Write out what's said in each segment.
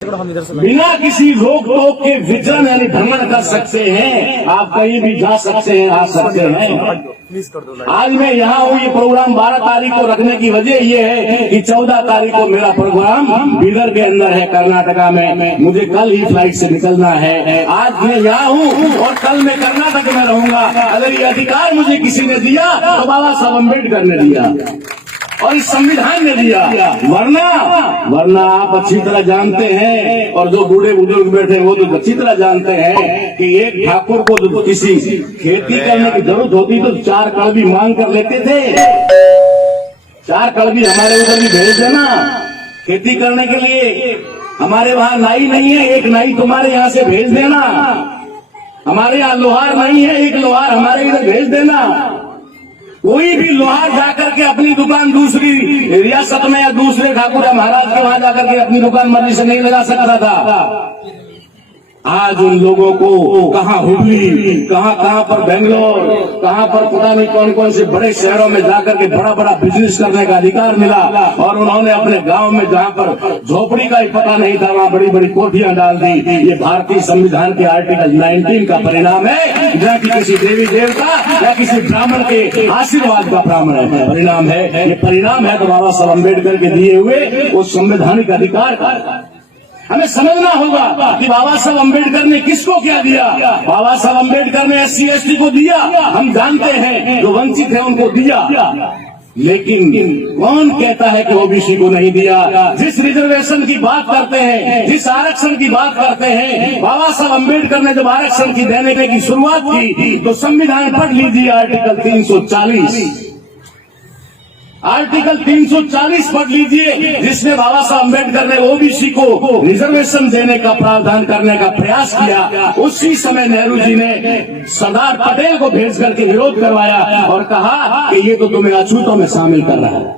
बिना किसी रोक टोक के विचरण यानी भ्रमण कर सकते हैं। आप कहीं भी जा सकते हैं, आ सकते हैं। आज मैं यहाँ हूँ, ये प्रोग्राम 12 तारीख को रखने की वजह ये है कि 14 तारीख को मेरा प्रोग्राम बीदर के अंदर है, कर्नाटका में। मुझे कल ही फ्लाइट से निकलना है। आज मैं यहाँ हूँ और कल मैं कर्नाटक में रहूंगा। अगर ये अधिकार मुझे किसी ने दिया तो बाबा साहब अम्बेडकर ने दिया और इस संविधान ने दिया। वरना आप अच्छी तरह जानते हैं, और जो बूढ़े बुजुर्ग बैठे वो तो अच्छी तरह जानते हैं कि एक ठाकुर को जो किसी खेती करने की जरूरत होती तो 4 कड़वी मांग कर लेते थे। 4 कड़वी हमारे उधर भी भेज देना खेती करने के लिए। हमारे वहाँ नाई नहीं है, एक नाई तुम्हारे यहाँ से भेज देना। हमारे यहाँ लोहार नहीं है, एक लोहार हमारे इधर भेज देना। कोई भी लोहार जाकर के अपनी दुकान दूसरी रियासत में या दूसरे ठाकुर महाराज के वहां जाकर के अपनी दुकान मर्जी से नहीं लगा सकता था। आज उन लोगों को कहाँ हुबली, कहाँ पर बेंगलोर, कहाँ पर पता नहीं कौन कौन से बड़े शहरों में जाकर के बड़ा बड़ा बिजनेस करने का अधिकार मिला। और उन्होंने अपने गांव में जहाँ पर झोपड़ी का ही पता नहीं था वहाँ बड़ी बड़ी कोठियां डाल दी। ये भारतीय संविधान के आर्टिकल 19 का परिणाम है, न कि किसी देवी देवता या किसी ब्राह्मण के आशीर्वाद का परिणाम है। ये परिणाम है तो बाबा साहब अम्बेडकर के दिए हुए उस संवैधानिक अधिकार का। हमें समझना होगा कि बाबा साहब अम्बेडकर ने किसको क्या दिया। बाबा साहब अम्बेडकर ने SC ST को दिया, हम जानते हैं, जो वंचित है उनको दिया। लेकिन कौन कहता है कि OBC को नहीं दिया। जिस रिजर्वेशन की बात करते हैं, जिस आरक्षण की बात करते हैं, बाबा साहब अम्बेडकर ने जब आरक्षण की देने की शुरुआत की तो संविधान पढ़ लीजिए, आर्टिकल 340 आर्टिकल 340 पढ़ लीजिए, जिसमें बाबा साहब अम्बेडकर ने OBC को रिजर्वेशन देने का प्रावधान करने का प्रयास किया। उसी समय नेहरू जी ने सरदार पटेल को भेज करके विरोध करवाया और कहा कि ये तो तुम्हें अछूतों में शामिल कर रहा है।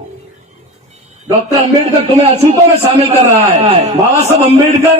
डॉक्टर अम्बेडकर तुम्हें अछूतों में शामिल कर रहा है। बाबा साहब अम्बेडकर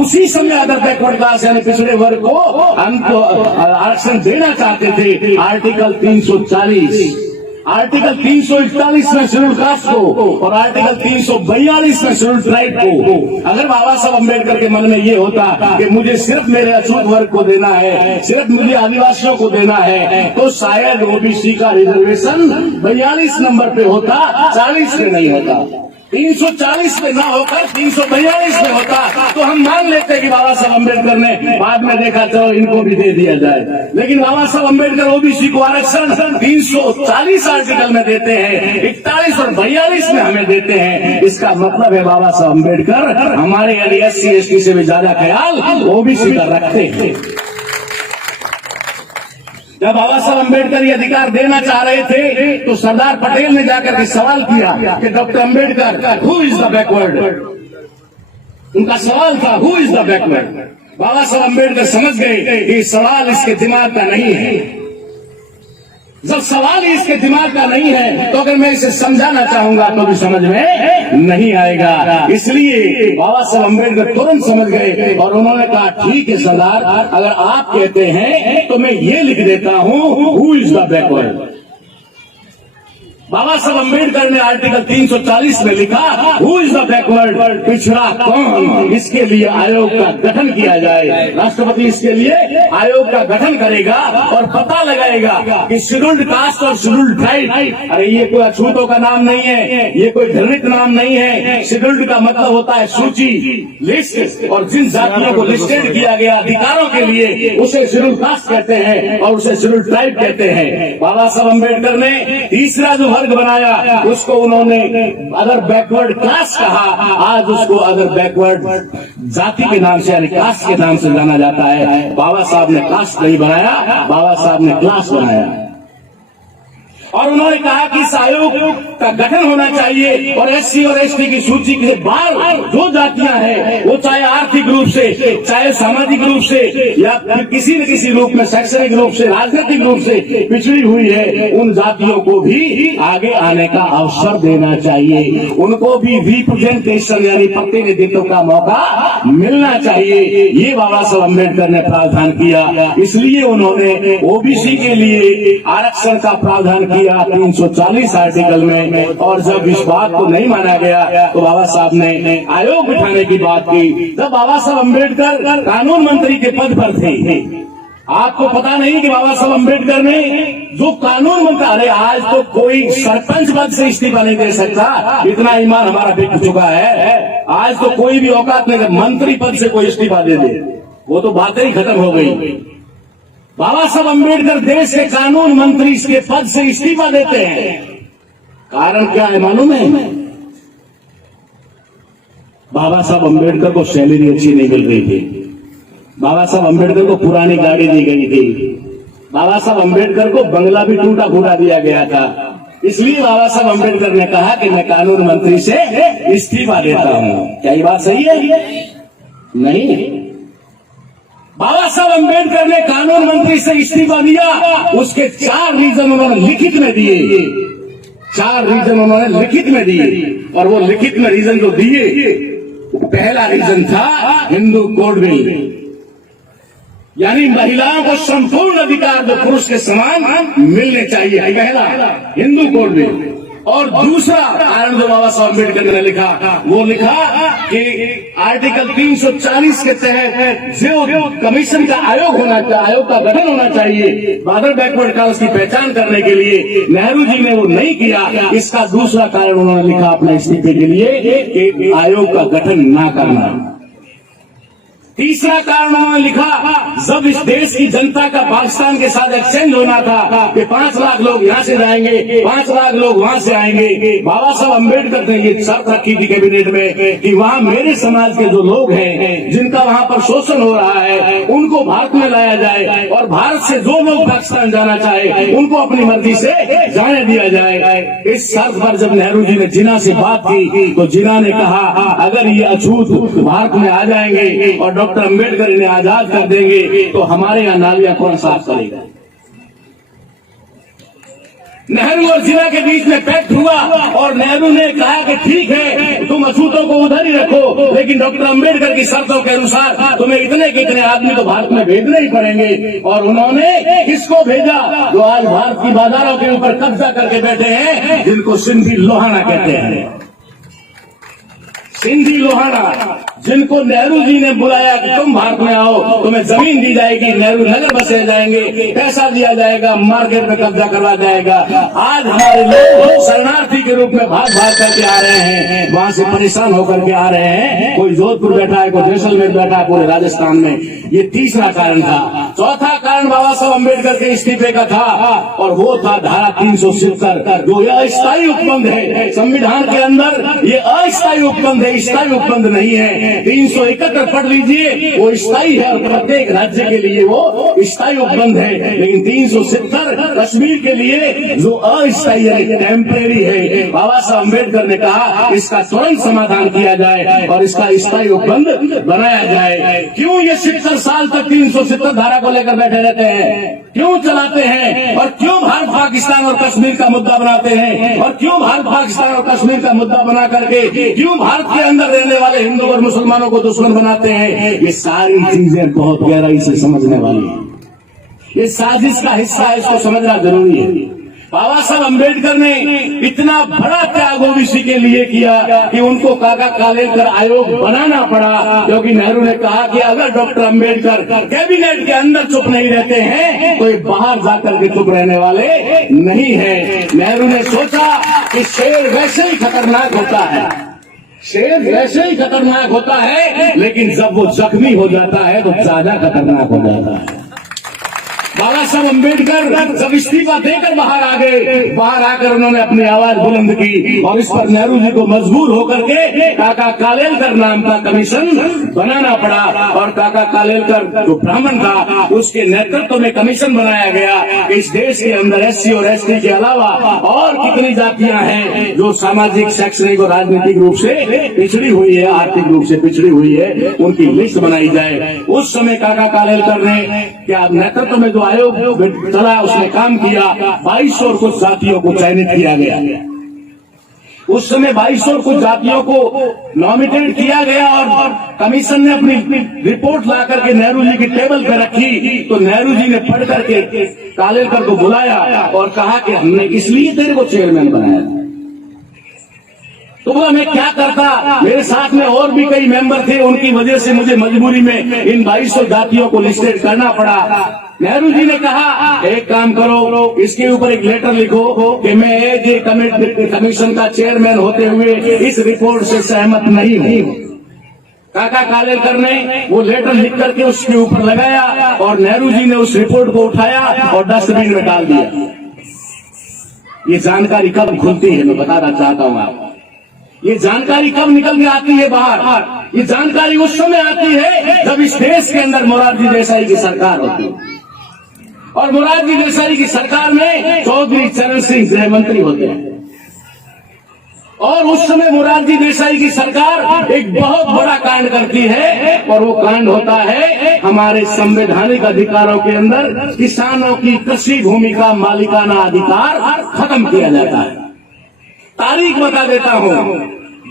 उसी समय अदर बैकवर्ड क्लास यानी पिछड़े वर्ग को हमको आरक्षण देना चाहते थे। आर्टिकल 340 आर्टिकल 341 में शेड्यूल कास्ट को और आर्टिकल 342 में शेड्यूल ट्राइब को। अगर बाबा साहब अम्बेडकर के मन में ये होता कि मुझे सिर्फ मेरे अछूत वर्ग को देना है, सिर्फ मुझे आदिवासियों को देना है, तो शायद OBC का रिजर्वेशन 42 नंबर पे होता, 40 में नहीं होता। 340 में ना होकर 342 में होता तो हम मान लेते कि बाबा साहब अम्बेडकर ने बाद में देखा चलो इनको भी दे दिया जाए। लेकिन बाबा साहब अम्बेडकर OBC को आरक्षण 340 आर्टिकल में देते हैं, 41 और 42 में हमें देते हैं। इसका मतलब है बाबा साहब अम्बेडकर हमारे यानी SC ST से भी ज्यादा ख्याल OBC का रखते हैं। जब बाबा साहब अम्बेडकर ये अधिकार देना चाह रहे थे तो सरदार पटेल ने जाकर के सवाल किया कि doctor Ambedkar who is the backward. उनका सवाल था हु इज द बैकवर्ड। बाबा साहब अम्बेडकर समझ गए कि सवाल इसके दिमाग का नहीं है। जब सवाल ही इसके दिमाग का नहीं है तो अगर मैं इसे समझाना चाहूंगा तो भी समझ में नहीं आएगा। इसलिए बाबा साहब अम्बेडकर तुरंत समझ गए और उन्होंने कहा ठीक है सरदार, अगर आप कहते हैं तो मैं ये लिख देता हूं हु इज द बैकवर्ड। बाबा साहब अम्बेडकर ने आर्टिकल 340 में लिखा हु इज द बैकवर्ड, पिछड़ा कौन। इसके लिए आयोग का गठन किया जाए। राष्ट्रपति इसके लिए आयोग का गठन करेगा और पता लगाएगा कि शेड्यूल्ड कास्ट और शेड्यूल्ड ट्राइब, अरे ये कोई अछूतों का नाम नहीं है, ये कोई घृणित नाम नहीं है। शेड्यूल्ड का मतलब होता है सूची, लिस्ट, और जिन जातियों को लिस्टेड किया गया अधिकारों के लिए उसे शेड्यूल्ड कास्ट कहते हैं और उसे शेड्यूल्ड ट्राइब कहते हैं। बाबा साहब अम्बेडकर ने तीसरा जो वर्ग बनाया उसको उन्होंने अदर बैकवर्ड क्लास कहा। आज उसको अदर बैकवर्ड जाति के नाम से यानी कास्ट के नाम से जाना जाता है। बाबा साहब ने कास्ट नहीं बनाया, बाबा साहब ने क्लास बनाया। और उन्होंने कहा कि इस आयोग का गठन होना चाहिए और SC और ST की सूची के बाहर जो जातियां हैं, वो चाहे आर्थिक रूप से, चाहे सामाजिक रूप से, या फिर किसी न किसी रूप में शैक्षणिक रूप से, राजनीतिक रूप से पिछड़ी हुई है, उन जातियों को भी आगे आने का अवसर देना चाहिए। उनको भी रिप्रेजेंटेशन यानी प्रतिनिधित्व का मौका मिलना चाहिए। ये बाबा साहब अम्बेडकर ने प्रावधान किया। इसलिए उन्होंने ओबीसी के लिए आरक्षण का प्रावधान किया 340 आर्टिकल में। और जब इस बात को नहीं माना गया तो बाबा साहब ने आयोग बिठाने की बात की। जब बाबा साहब अम्बेडकर कानून मंत्री के पद पर थे, आपको पता नहीं कि बाबा साहब अम्बेडकर ने जो कानून मंत्री, अरे आज तो कोई सरपंच पद से इस्तीफा नहीं दे सकता, इतना ईमान हमारा बिक चुका है। आज तो कोई भी औकात नहीं, मंत्री पद से कोई इस्तीफा दे दे, वो तो बातें ही खत्म हो गई। बाबा साहब अम्बेडकर देश के कानून मंत्री के पद से इस्तीफा देते हैं। कारण क्या है मालूम है? बाबा साहब अम्बेडकर को सैलरी अच्छी नहीं मिल रही थी। बाबा साहब अम्बेडकर को पुरानी गाड़ी दी गई थी। बाबा साहब अम्बेडकर को बंगला भी टूटा फूटा दिया गया था। इसलिए बाबा साहब अम्बेडकर ने कहा कि मैं कानून मंत्री से इस्तीफा देता हूं। क्या ये बात सही है? नहीं। बाबा साहब अम्बेडकर ने कानून मंत्री से इस्तीफा दिया, उसके 4 रीजन उन्होंने लिखित में दिए। 4 रीजन उन्होंने लिखित में दिए। और वो लिखित में रीजन जो दिए, पहला रीजन था हिंदू कोड बिल, यानी महिलाओं को संपूर्ण अधिकार जो पुरुष के समान मिलने चाहिए, पहला हिंदू कोड बिल। और दूसरा कारण जो बाबा साहब अम्बेडकर ने लिखा, वो लिखा कि आर्टिकल 340 के तहत जो कमीशन का आयोग होना चाहिए, आयोग का गठन होना चाहिए अदर बैकवर्ड क्लास की पहचान करने के लिए, नेहरू जी ने वो नहीं किया। इसका दूसरा कारण उन्होंने लिखा अपने इस्तीफे के लिए कि आयोग का गठन ना करना। तीसरा कारण उन्होंने लिखा, जब इस देश की जनता का पाकिस्तान के साथ एक्सचेंज होना था कि 5 लाख लोग यहाँ से जाएंगे, 5 लाख लोग वहाँ से आएंगे, बाबा साहब अम्बेडकर ने ये शर्त रखी थी कैबिनेट में कि वहाँ मेरे समाज के जो लोग हैं, जिनका वहाँ पर शोषण हो रहा है, उनको भारत में लाया जाए, और भारत से जो लोग पाकिस्तान जाना चाहे उनको अपनी मर्जी से जाने दिया जाए। इस शर्त पर जब नेहरू जी ने जिन्ना से बात की तो जिन्ना ने कहा, अगर ये अछूत भारत में आ जाएंगे और डॉक्टर अम्बेडकर इन्हें आजाद कर देंगे तो हमारे यहाँ नालियां कौन साफ करेगा? नेहरू और जिन्ना के बीच में पैक्ट हुआ और नेहरू ने कहा कि ठीक है तुम अछूतों को उधर ही रखो, लेकिन डॉक्टर अम्बेडकर की शर्तों के अनुसार तुम्हें इतने के इतने आदमी तो भारत में भेजने ही पड़ेंगे। और उन्होंने किसको भेजा? जो आज भारत की बाजारों के ऊपर कब्जा करके बैठे हैं, जिनको सिंधी लोहाना कहते हैं। सिंधी लोहाना, जिनको नेहरू जी ने बुलाया कि तुम भारत में आओ, तुम्हें जमीन दी जाएगी, नेहरू नगर बसे जाएंगे, पैसा दिया जाएगा, मार्केट में कब्जा करवा जाएगा। आज हमारे लोग शरणार्थी के रूप में भाग भाग करके आ रहे हैं, वहां से परेशान होकर के आ रहे हैं। कोई जोधपुर बैठा है, कोई जैसलमेर बैठा है, पूरे राजस्थान में। ये तीसरा कारण था। चौथा कारण बाबा साहब अम्बेडकर के इस्तीफे का था, और वो था धारा 370, जो अस्थायी उपबंध है संविधान के अंदर। ये अस्थायी उपबंध है, स्थायी उपबंध नहीं है। 371 पढ़ लीजिए, वो स्थायी है और प्रत्येक राज्य के लिए वो स्थायी उपबंध है। लेकिन 370 कश्मीर के लिए जो अस्थायी है, टेम्परेरी है। बाबा साहब अम्बेडकर ने कहा इसका तुरंत समाधान किया जाए और इसका स्थायी उपबंध बनाया जाए। क्यों ये 70 साल तक 370 धारा को लेकर बैठे रहते हैं? क्यों चलाते हैं? और क्यों भारत पाकिस्तान और कश्मीर का मुद्दा बनाते हैं? और क्यों भारत पाकिस्तान और कश्मीर का मुद्दा बना करके क्यों भारत के अंदर रहने वाले हिंदू और मुसलमानों को दुश्मन बनाते हैं? ये सारी चीजें बहुत गहराई से समझने वाली हैं। ये साजिश का हिस्सा है, इसको समझना जरूरी है। बाबा साहब अम्बेडकर ने इतना बड़ा त्याग ओबीसी के लिए किया कि उनको काका कालेलकर आयोग बनाना पड़ा, क्योंकि नेहरू ने कहा कि अगर डॉक्टर अम्बेडकर कैबिनेट के अंदर चुप नहीं रहते हैं तो ये बाहर जाकर के चुप रहने वाले नहीं है। नेहरू ने सोचा कि शेर वैसे ही खतरनाक होता है, शेर वैसे ही खतरनाक होता है, लेकिन जब वो जख्मी हो जाता है तो ज्यादा खतरनाक हो जाता है। बाबा साहब अम्बेडकर जब इस्तीफा देकर बाहर आ गए, बाहर आकर उन्होंने अपनी आवाज बुलंद की और इस पर नेहरू जी को मजबूर होकर के काका कालेलकर नाम का कमीशन बनाना पड़ा। और काका कालेलकर जो ब्राह्मण था उसके नेतृत्व में कमीशन बनाया गया कि इस देश के अंदर एससी और एसटी के अलावा और कितनी जातियां हैं जो सामाजिक, शैक्षणिक और राजनीतिक रूप से पिछड़ी हुई है, आर्थिक रूप से पिछड़ी हुई है, उनकी लिस्ट बनाई जाए। उस समय काका कालेलकर ने क्या नेतृत्व में जो आयोग चला उसने काम किया। 2200 और कुछ जातियों को चयनित किया गया। उस समय 2200 और कुछ जातियों को नॉमिनेट किया गया और कमीशन ने अपनी रिपोर्ट ला करके नेहरू जी की टेबल पे रखी। तो नेहरू जी ने पढ़ करके कालेलकर को बुलाया और कहा कि हमने इसलिए तेरे को चेयरमैन बनाया। तो बोला मैं क्या करता, मेरे साथ में और भी कई मेंबर थे, उनकी वजह से मुझे मजबूरी में इन 2200 जातियों को लिस्टेड करना पड़ा। नेहरू जी ने कहा एक काम करो, इसके ऊपर एक लेटर लिखो कि मैं एज कमीशन का चेयरमैन होते हुए इस रिपोर्ट से सहमत नहीं हूँ। काका कालेलकर ने वो लेटर लिख करके उसके ऊपर लगाया और नेहरू जी ने उस रिपोर्ट को उठाया और डस्टबिन में डाल दिया। ये जानकारी कब खुलती है मैं बताना चाहता हूँ आपको। ये जानकारी कब निकल के आती है बाहर? ये जानकारी उस समय आती है जब इस देश के अंदर मोरारजी देसाई की सरकार होती है और मोरारजी देसाई की सरकार में चौधरी चरण सिंह गृह मंत्री होते हैं। और उस समय मोरारजी देसाई की सरकार एक बहुत बड़ा कांड करती है और वो कांड होता है हमारे संवैधानिक अधिकारों के अंदर किसानों की कृषि भूमि का मालिकाना अधिकार खत्म किया जाता है। तारीख बता देता हूं,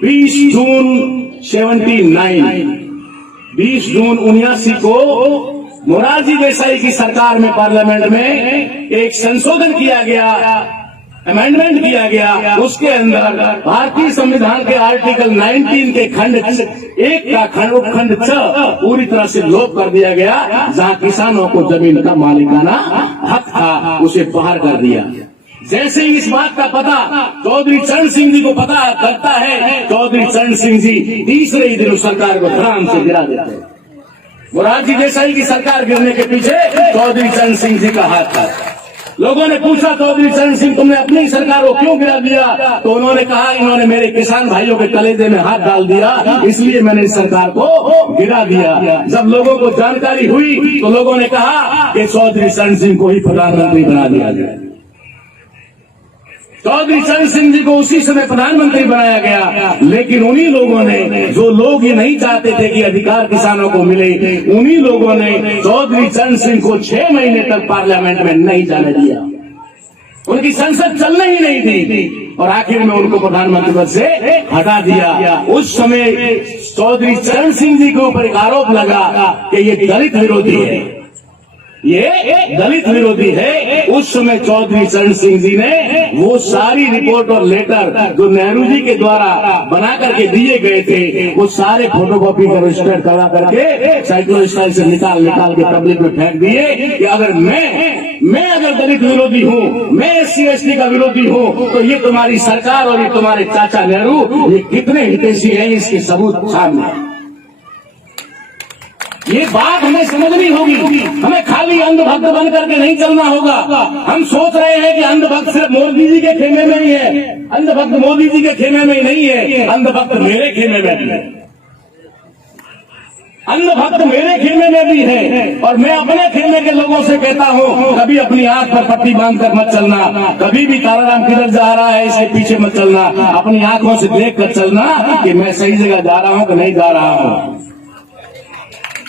20 जून 79, 20 जून 79 को मोरारजी देसाई की सरकार में पार्लियामेंट में एक संशोधन किया गया, अमेंडमेंट किया गया। उसके अंदर भारतीय संविधान के आर्टिकल 19 के खंड 1 का खंड 6 पूरी तरह से लोप कर दिया गया। जहां किसानों को जमीन का मालिकाना हक था उसे बाहर कर दिया। जैसे ही इस बात का पता चौधरी चरण सिंह जी को पता करता है, चौधरी चरण सिंह जी तीसरे ही दिन उस सरकार को धड़ाम से गिरा देते हैं। मोरारजी देसाई की सरकार गिरने के पीछे चौधरी चरण सिंह जी का हाथ था। लोगों ने पूछा चौधरी चरण सिंह तुमने अपनी सरकार को क्यों गिरा दिया? तो उन्होंने कहा इन्होंने मेरे किसान भाइयों के कलेजे में हाथ डाल दिया, इसलिए मैंने इस सरकार को गिरा दिया। जब लोगों को जानकारी हुई तो लोगों ने कहा कि चौधरी चरण सिंह को ही प्रधानमंत्री बना दिया जाए। चौधरी चरण सिंह जी को उसी समय प्रधानमंत्री बनाया गया। लेकिन उन्हीं लोगों ने, जो लोग ये नहीं चाहते थे कि अधिकार किसानों को मिले, उन्हीं लोगों ने चौधरी चरण सिंह को 6 महीने तक पार्लियामेंट में नहीं जाने दिया। उनकी संसद चलने ही नहीं दी और आखिर में उनको प्रधानमंत्री पद से हटा दिया। उस समय चौधरी चरण सिंह जी के ऊपर एक आरोप लगा कि ये दलित विरोधी है, ये दलित विरोधी है। उस समय चौधरी चरण सिंह जी ने वो सारी रिपोर्ट और लेटर जो नेहरू जी के द्वारा बना करके दिए गए थे, वो सारे फोटोकॉपी कर रजिस्टर करा करके साइक्लो स्टाइल से निकाल के पब्लिक में फेंक दिए कि अगर मैं अगर दलित विरोधी हूँ, मैं SC ST का विरोधी हूँ, तो ये तुम्हारी सरकार और ये तुम्हारे चाचा नेहरू ये कितने हितैषी हैं, इसके सबूत सामने। ये बात हमें समझनी होगी। हमें खाली अंधभक्त बन करके नहीं चलना होगा। हम सोच रहे हैं कि अंधभक्त सिर्फ मोदी जी के खेमे में ही है। अंधभक्त मोदी जी के खेमे में ही नहीं है, अंधभक्त मेरे खेमे में भी है। अंधभक्त मेरे खेमे में भी है। और मैं अपने खेमे के लोगों से कहता हूँ कभी अपनी आंख पर पट्टी बांधकर मत चलना, कभी भी ताराराम किधर जा रहा है इसके पीछे मत चलना, अपनी आंखों से देख कर चलना कि मैं सही जगह जा रहा हूँ कि नहीं जा रहा हूँ।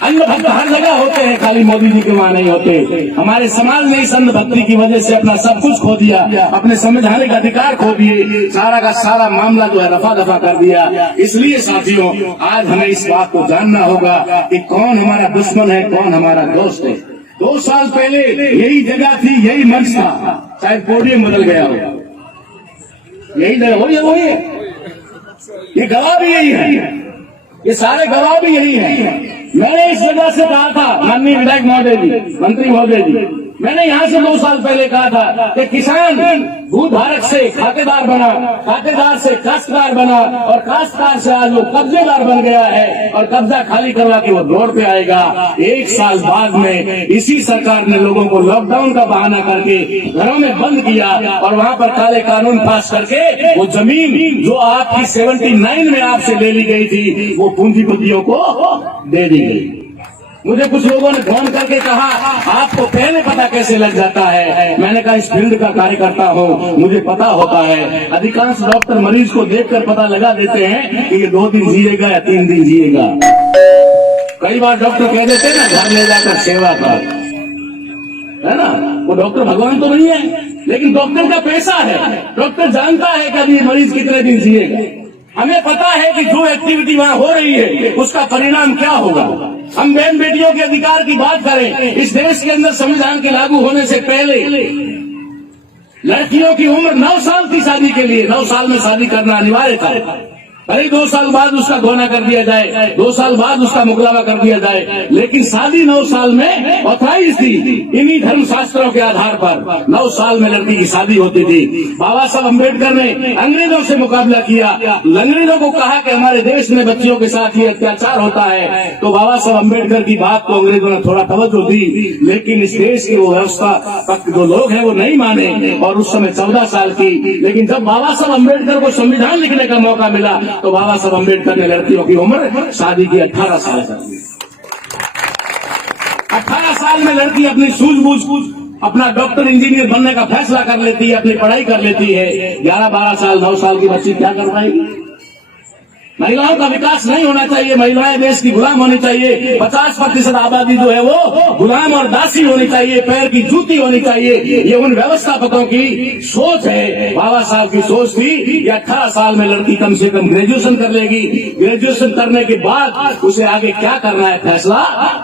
अंधभक्त हर जगह होते हैं, खाली मोदी जी के वहां नहीं होते। हमारे समाज ने इस अंधभक्ति की वजह से अपना सब कुछ खो दिया, अपने संवैधानिक अधिकार खो दिए, सारा का सारा मामला जो है रफा दफा कर दिया। इसलिए साथियों आज हमें इस बात को जानना होगा कि कौन हमारा दुश्मन है, कौन हमारा दोस्त है। 2 साल पहले यही जगह थी, यही मंच था, शायद पोडियम बदल गया हो, यही जगह हो, ये गवाह भी यही है, ये सारे गवाह भी यही है। मैंने इस जगह से कहा था माननीय विधायक महोदय जी, मंत्री महोदय जी, मैंने यहाँ से 2 साल पहले कहा था कि किसान दूध धारक से खातेदार बना, खातेदार से काश्तकार बना और काश्तकार से आज वो कब्जेदार बन गया है और कब्जा खाली करवा के वो रोड पे आएगा। 1 साल बाद में इसी सरकार ने लोगों को लॉकडाउन का बहाना करके घरों में बंद किया और वहाँ पर काले कानून पास करके वो जमीन जो आपकी 79 में आपसे ले ली गई थी वो पूंजीपतियों को दे दी गई। मुझे कुछ लोगों ने फोन करके कहा आपको पहले पता कैसे लग जाता है। मैंने कहा इस फील्ड का कार्यकर्ता हूँ, मुझे पता होता है। अधिकांश डॉक्टर मरीज को देखकर पता लगा देते हैं कि ये 2 दिन जिएगा या 3 दिन जिएगा। कई बार डॉक्टर कह देते हैं ना घर ले जाकर सेवा कर, है ना। वो डॉक्टर भगवान तो नहीं है, लेकिन डॉक्टर का पैसा है। डॉक्टर जानता है कि अभी मरीज कितने दिन जिएगा। हमें पता है कि जो एक्टिविटी वहाँ हो रही है उसका परिणाम क्या होगा। हम बहन बेटियों के अधिकार की बात करें, इस देश के अंदर संविधान के लागू होने से पहले लड़कियों की उम्र 9 साल थी शादी के लिए। 9 साल में शादी करना अनिवार्य था। अरे 2 साल बाद उसका गौना कर दिया जाए, 2 साल बाद उसका मुकलावा कर दिया जाए, लेकिन शादी 9 साल में ऑथराइज थी। इन्हीं धर्म शास्त्रों के आधार पर 9 साल में लड़की की शादी होती थी। बाबा साहब अम्बेडकर ने अंग्रेजों से मुकाबला किया। अंग्रेजों को कहा कि हमारे देश में बच्चियों के साथ ये अत्याचार होता है, तो बाबा साहब अम्बेडकर की बात को अंग्रेजों ने थोड़ा तवज्जो दी, लेकिन इस देश की वो व्यवस्था तक जो लोग हैं वो नहीं माने। और उस समय 14 साल की, लेकिन जब बाबा साहब अम्बेडकर को संविधान लिखने का मौका मिला तो बाबा साहब अम्बेडकर ने लड़कियों की उम्र शादी की 18 साल कर दी। 18 साल में लड़की अपनी सूझबूझ अपना डॉक्टर इंजीनियर बनने का फैसला कर लेती है, अपनी पढ़ाई कर लेती है। 11-12 साल 9 साल की बच्ची क्या कर पाएगी। महिलाओं का विकास नहीं होना चाहिए। महिलाएं देश की गुलाम होनी चाहिए। 50% आबादी जो है वो गुलाम और दासी होनी चाहिए, पैर की जूती होनी चाहिए। ये उन व्यवस्थापकों की सोच है। बाबा साहब की सोच थी कि 18 साल में लड़की कम से कम ग्रेजुएशन कर लेगी। ग्रेजुएशन करने के बाद उसे आगे क्या करना है फैसला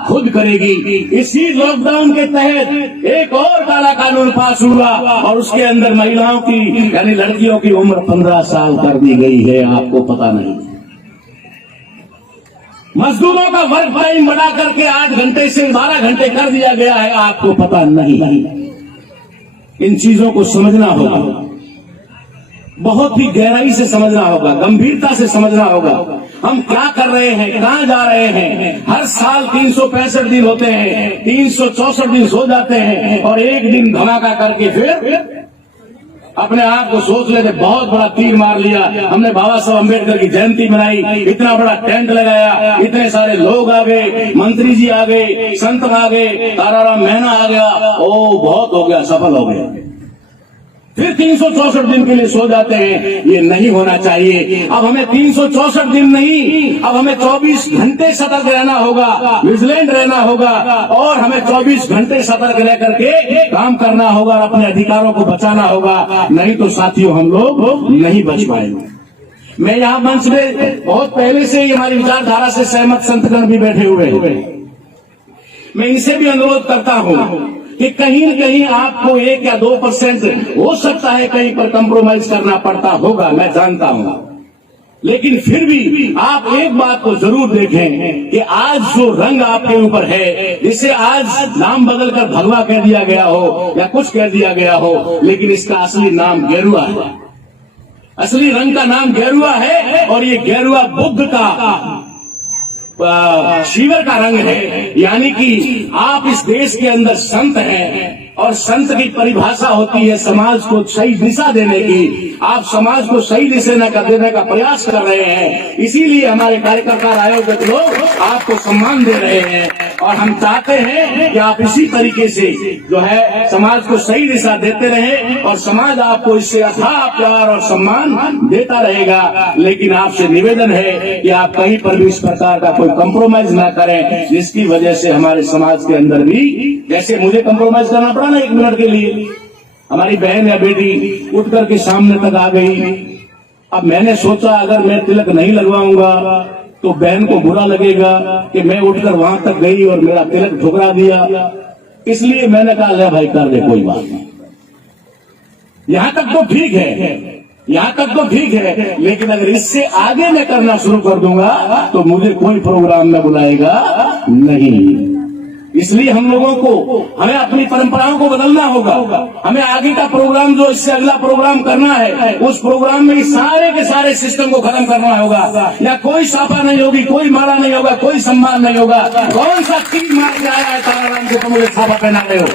खुद करेगी। इसी लॉकडाउन के तहत एक और काला कानून पास हुआ और उसके अंदर महिलाओं की यानी लड़कियों की उम्र 15 साल कर दी गई है। आपको पता नहीं। मजदूरों का वर्क टाइम बढ़ा करके 8 घंटे से 12 घंटे कर दिया गया है। आपको पता नहीं। इन चीजों को समझना होगा, बहुत ही गहराई से समझना होगा, गंभीरता से समझना होगा। हम क्या कर रहे हैं, कहां जा रहे हैं। हर साल 365 दिन होते हैं, 364 दिन सो जाते हैं और एक दिन धमाका करके फिर अपने आप को सोच लेते बहुत बड़ा तीर मार लिया। हमने बाबा साहब अम्बेडकर की जयंती मनाई, इतना बड़ा टेंट लगाया, इतने सारे लोग आ गए, मंत्री जी आ गए, संत आ गए, ताराराम मेहना आ गया। ओ बहुत हो गया, सफल हो गया। फिर 364 दिन के लिए सो जाते हैं। ये नहीं होना चाहिए। अब हमें 364 दिन नहीं, अब हमें 24 घंटे सतर्क रहना होगा, विजिलेंट रहना होगा और हमें 24 घंटे सतर्क रह करके काम करना होगा और अपने अधिकारों को बचाना होगा। नहीं तो साथियों हम लोग नहीं बच पाएंगे। मैं यहाँ मंच में बहुत पहले से ही हमारी विचारधारा से सहमत संतगण भी बैठे हुए हैं। मैं इनसे भी अनुरोध करता हूँ कि कहीं न कहीं आपको 1 या 2% हो सकता है कहीं पर कंप्रोमाइज करना पड़ता होगा, मैं जानता हूं। लेकिन फिर भी आप एक बात को जरूर देखें कि आज जो रंग आपके ऊपर है, जिसे आज नाम बदलकर भगवा कह दिया गया हो या कुछ कह दिया गया हो, लेकिन इसका असली नाम गेरुआ है। असली रंग का नाम गेरुआ है और ये गेरुआ बुद्ध का शिविर का रंग है। यानी कि आप इस देश के अंदर संत हैं और संत की परिभाषा होती है समाज को सही दिशा देने की। आप समाज को सही दिशा देने का प्रयास कर रहे हैं, इसीलिए हमारे कार्यकर्ता आयोजक लोग आपको सम्मान दे रहे हैं और हम चाहते हैं कि आप इसी तरीके से जो है समाज को सही दिशा देते रहें और समाज आपको इससे अथाह प्यार और सम्मान देता रहेगा। लेकिन आपसे निवेदन है कि आप कहीं पर भी इस प्रकार का कोई कंप्रोमाइज ना करें, जिसकी वजह से हमारे समाज के अंदर भी, जैसे मुझे कंप्रोमाइज करना पड़ा ना 1 मिनट के लिए, हमारी बहन या बेटी उठ करके सामने तक आ गई। अब मैंने सोचा अगर मैं तिलक नहीं लगवाऊंगा तो बहन को बुरा लगेगा कि मैं उठकर वहां तक गई और मेरा तिलक ठुकरा दिया। इसलिए मैंने कहा ले भाई कर दे, कोई बात नहीं। यहां तक तो ठीक है, यहां तक तो ठीक है, लेकिन अगर इससे आगे मैं करना शुरू कर दूंगा तो मुझे कोई प्रोग्राम में बुलाएगा नहीं। इसलिए हम लोगों को हमें अपनी परंपराओं को बदलना होगा। हमें आगे का प्रोग्राम जो इससे अगला प्रोग्राम करना है, उस प्रोग्राम में सारे के सारे सिस्टम को खत्म करना होगा। या कोई साफा नहीं होगी, कोई मारा नहीं होगा, कोई सम्मान नहीं होगा। कौन सा तीर मार के आया है ताराराम को, तुम मुझे साफा पहना रहे हो?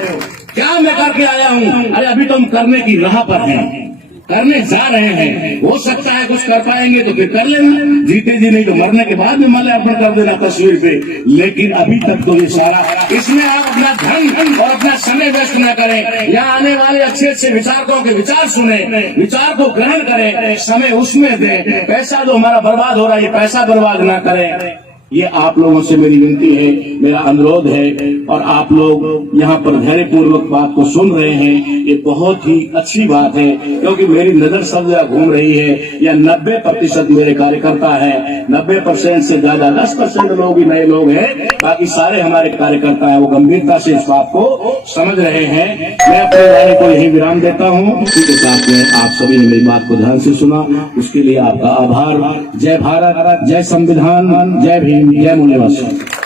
क्या मैं करके आया हूँ? अरे अभी तो हम करने की राह पर हैं, करने जा रहे हैं। हो सकता है कुछ कर पाएंगे तो फिर कर लेना, जीते जी नहीं तो मरने के बाद में माल्यार्पण कर देना तस्वीर पे। लेकिन अभी तक तो ये सारा, इसमें आप अपना धन और अपना समय व्यस्त न करें। यहाँ आने वाले अच्छे अच्छे विचारकों के विचार सुने, विचार को ग्रहण करें, समय उसमें दें। पैसा जो हमारा बर्बाद हो रहा है, ये पैसा बर्बाद ना करें। ये आप लोगों से मेरी विनती है, मेरा अनुरोध है। और आप लोग यहाँ पर धैर्यपूर्वक बात को सुन रहे हैं, ये बहुत ही अच्छी बात है, क्योंकि मेरी नजर सब जगह घूम रही है। या 90% मेरे कार्यकर्ता है, 90% से ज्यादा 10% लोग ही नए लोग हैं, बाकी सारे हमारे कार्यकर्ता हैं। वो गंभीरता से इस बात को समझ रहे हैं। मैं अपने वाणी को यही विराम देता हूँ। इसी के साथ में आप सभी ने मेरी बात को ध्यान से सुना, उसके लिए आपका आभार। जय भारत, जय संविधान, जय भीम, जय मूल्यवान।